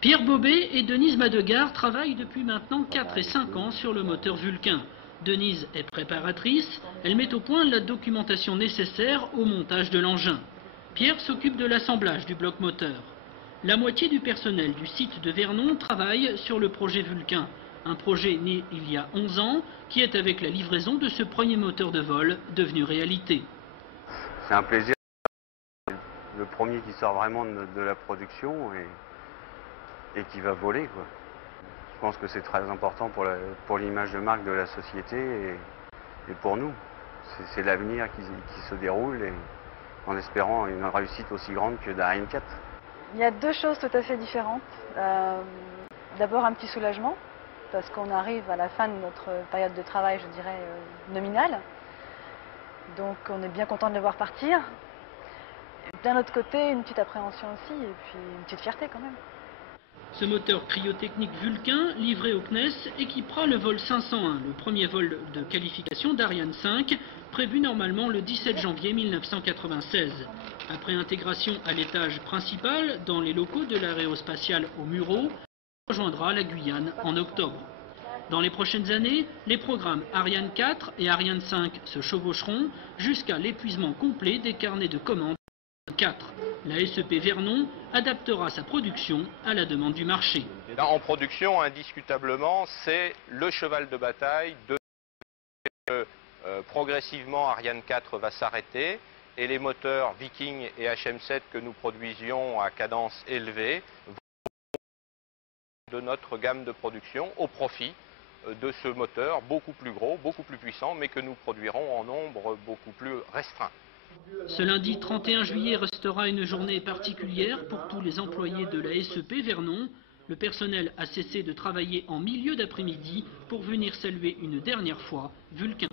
Pierre Bobet et Denise Madegar travaillent depuis maintenant 4 et 5 ans sur le moteur Vulcain. Denise est préparatrice, elle met au point la documentation nécessaire au montage de l'engin. Pierre s'occupe de l'assemblage du bloc moteur. La moitié du personnel du site de Vernon travaille sur le projet Vulcain, un projet né il y a 11 ans qui est avec la livraison de ce premier moteur de vol devenu réalité. C'est un plaisir, le premier qui sort vraiment de la production et qui va voler, quoi. Je pense que c'est très important pour l'image de marque de la société et pour nous. C'est l'avenir qui se déroule et en espérant une réussite aussi grande que d'Ariane 4. Il y a deux choses tout à fait différentes. D'abord un petit soulagement, parce qu'on arrive à la fin de notre période de travail, je dirais, nominale. Donc on est bien content de le voir partir. D'un autre côté, une petite appréhension aussi, et puis une petite fierté quand même. Ce moteur cryotechnique Vulcain, livré au CNES, équipera le vol 501, le premier vol de qualification d'Ariane 5, prévu normalement le 17 janvier 1996. Après intégration à l'étage principal, dans les locaux de l'aérospatiale au Mureau, il rejoindra la Guyane en octobre. Dans les prochaines années, les programmes Ariane 4 et Ariane 5 se chevaucheront jusqu'à l'épuisement complet des carnets de commandes 4. La SEP Vernon adaptera sa production à la demande du marché. En production, indiscutablement, c'est le cheval de bataille progressivement Ariane 4 va s'arrêter et les moteurs Viking et HM7 que nous produisions à cadence élevée vont de notre gamme de production au profit de ce moteur beaucoup plus gros, beaucoup plus puissant, mais que nous produirons en nombre beaucoup plus restreint. Ce lundi 31 juillet restera une journée particulière pour tous les employés de la SEP Vernon. Le personnel a cessé de travailler en milieu d'après-midi pour venir saluer une dernière fois Vulcain.